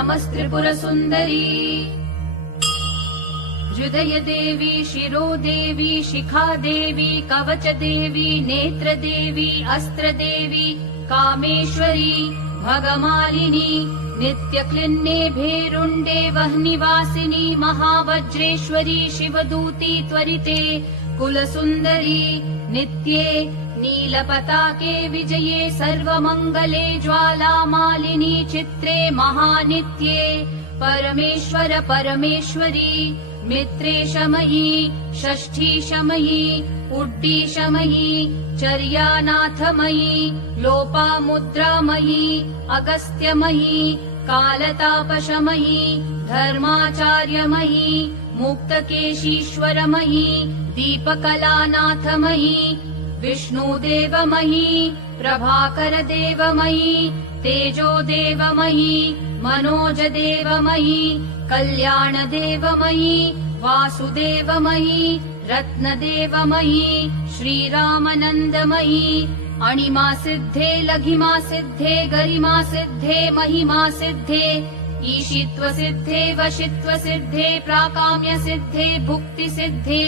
नमस्त्रिपुरसुन्दरी हृदयदेवी शिरोदेवी शिखादेवी कवचदेवी नेत्रदेवी अस्त्रदेवी कामेश्वरी भगमालिनी नित्यक्लिन्ने भेरुण्डे वह्निवासिनी महावज्रेश्वरी शिवदूती त्वरिते कुलसुन्दरी नित्ये नीलपताके विजये सर्वमङ्गले ज्वालामालिनी चित्रे महानित्ये परमेश्वर परमेश्वरी मित्रेशमयी षष्ठीशमयी उड्डीशमयी चर्यानाथमयी लोपामुद्रामयी अगस्त्यमयी कालतापशमयी धर्माचार्यमयी मुक्तकेशीश्वरमयी दीपकलानाथमयी विष्णुदेवमयी प्रभाकरदेवमयी तेजोदेवमयी मनोजदेवमयी कल्याणदेवमयी वासुदेवमयी रत्नदेवमयी श्रीरामनन्दमयी अणिमासिद्धे लघिमासिद्धे गरिमासिद्धे महिमासिद्धे ईशित्वसिद्धे वशित्वसिद्धे प्राकाम्यसिद्धे भुक्तिसिद्धे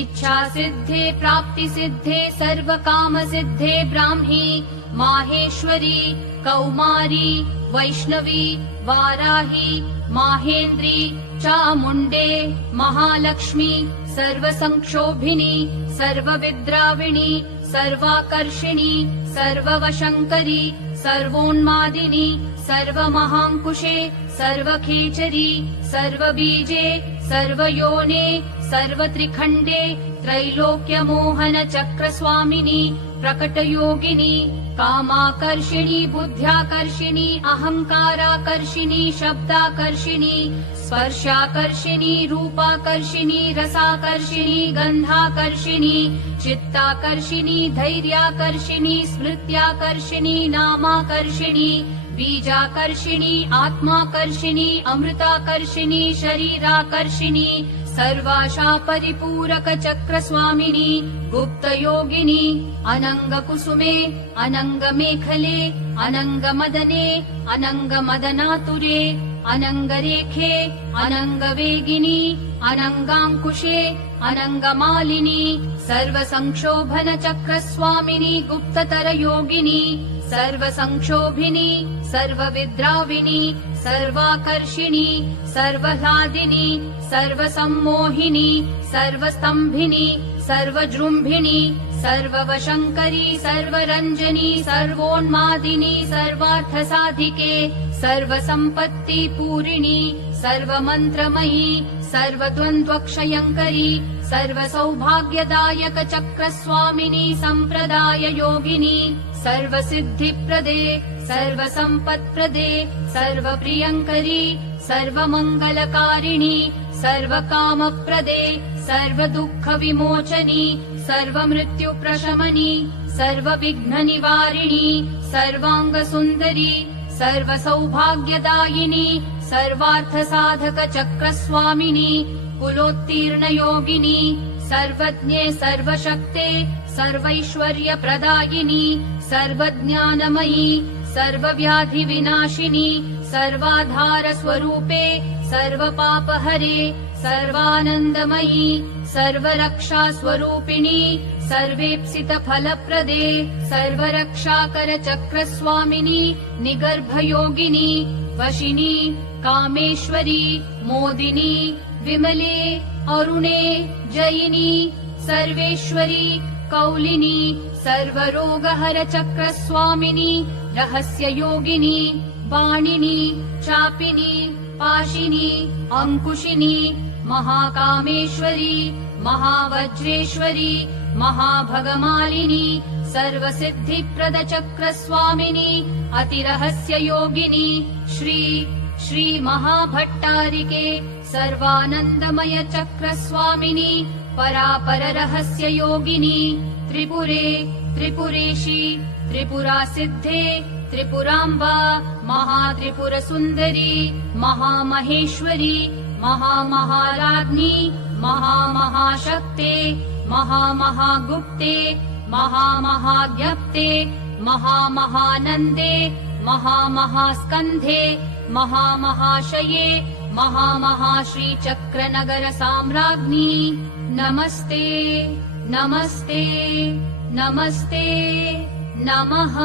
इच्छासिद्धे प्राप्तिसिद्धे सर्वकामसिद्धे ब्राह्मी माहेश्वरी कौमारी वैष्णवी वाराही माहेन्द्री चामुण्डे महालक्ष्मी सर्वसंक्षोभिनी सर्वविद्राविणी सर्वाकर्षिणी सर्ववशङ्करी सर्वोन्मादिनी सर्वमहाङ्कुशे सर्वखेचरी सर्वबीजे सर्वयोने सर्वत्रिखण्डे त्रैलोक्यमोहन चक्रस्वामिनी प्रकटयोगिनी कामाकर्षिणी बुद्ध्याकर्षिणी अहङ्काराकर्षिणी शब्दाकर्षिणी स्पर्शाकर्षिणी रूपाकर्षिणी रसाकर्षिणी गन्धाकर्षिणी चित्ताकर्षिणी धैर्याकर्षिणी स्मृत्याकर्षिणी नामाकर्षिणी बीजाकर्षिणी आत्माकर्षिणी अमृताकर्षिणी शरीराकर्षिणी सर्वाशा परिपूरक चक्रस्वामिनी गुप्तयोगिनी अनङ्गकुसुमे अनङ्गमेखले अनङ्गमदने अनङ्गमदनातुरे अनङ्गरेखे अनङ्गवेगिनी अनङ्गाङ्कुशे अनङ्गमालिनी सर्वसंक्षोभन चक्रस्वामिनी गुप्ततरयोगिनी सर्वसंक्षोभिनी सर्वविद्राविणी सर्वाकर्षिणी सर्वह्लादिनी सर्वसम्मोहिनी सर्वस्तम्भिनी सर्वजृम्भिणी सर्ववशङ्करी सर्वरञ्जनी सर्वोन्मादिनी सर्वार्थसाधिके सर्वसम्पत्तिपूरिणी सर्वमन्त्रमयी सर्वद्वन्द्वक्षयङ्करी सर्वसौभाग्यदायक चक्रस्वामिनी सम्प्रदाययोगिनी सर्वसिद्धिप्रदे सर्वसम्पत्प्रदे सर्वप्रियङ्करी सर्वमङ्गलकारिणी सर्वकामप्रदे सर्वदुःखविमोचनी सर्वमृत्युप्रशमनी सर्वविघ्ननिवारिणी सर्वाङ्गसुन्दरी सर्वसौभाग्यदायिनी सर्वार्थसाधक चक्रस्वामिनी कुलोत्तीर्णयोगिनी सर्वज्ञे सर्वशक्ते सर्वैश्वर्यप्रदायिनी सर्वज्ञानमयी सर्वव्याधिविनाशिनी सर्वाधारस्वरूपे सर्वपापहरे सर्वानन्दमयी सर्वरक्षास्वरूपिणी सर्वेप्सितफलप्रदे सर्वरक्षाकरचक्रस्वामिनी निगर्भयोगिनी वशिनी कामेश्वरी मोदिनी विमले अरुणे जयिनी सर्वेश्वरी कौलिनी सर्वरोगहर चक्रस्वामिनी रहस्ययोगिनी वाणिनी चापिनी पाशिनी अंकुशिनी महाकामेश्वरी महावज्रेश्वरी महाभगमालिनी सर्वसिद्धिप्रद चक्रस्वामिनी अतिरहस्ययोगिनी श्री महाभट्टारिके सर्वानन्दमय चक्रस्वामिनी परापररहस्ययोगिनी त्रिपुरे त्रिपुरेशी त्रिपुरासिद्धे त्रिपुराम्बा महात्रिपुरसुन्दरी महामहेश्वरी महामहाराज्ञी महामहाशक्ते महामहागुप्ते महामहाज्ञप्ते महामहानन्दे महामहास्कन्धे महामहाशये महामहाश्रीचक्रनगरसाम्राज्ञी नमस्ते नमस्ते नमस्ते नमः।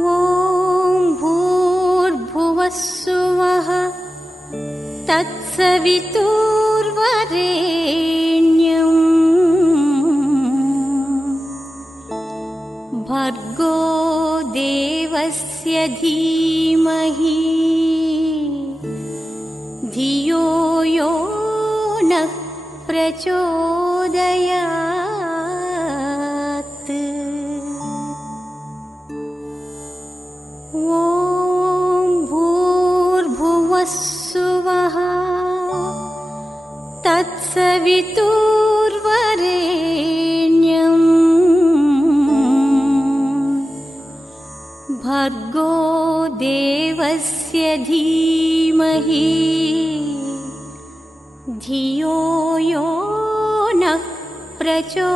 ॐ भूर्भुवस्सुवः तत्सवितुर्वरेण्यम् भर्गो देवस्य धीमहि धियो यो नः प्रचोदयात्। ॐ भूर्भुवस्सुवः तत्सवितुर्वरेण्यम् भर्गो देवस्य धीमहि धियो यो नः प्रचोदयात्।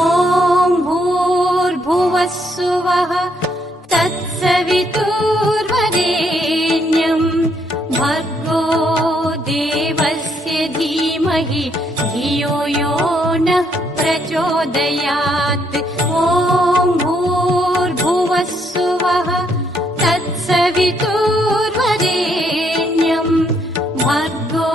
ॐ भूर्भुवस्सुवः तत्सवितुर्वरेण्यम् भर्गो देवस्य धीमहि धियो यो नः प्रचोदयात्। ॐ भूर्भुवस्सुवः तत्सवितुर्वरेण्यम् भर्गो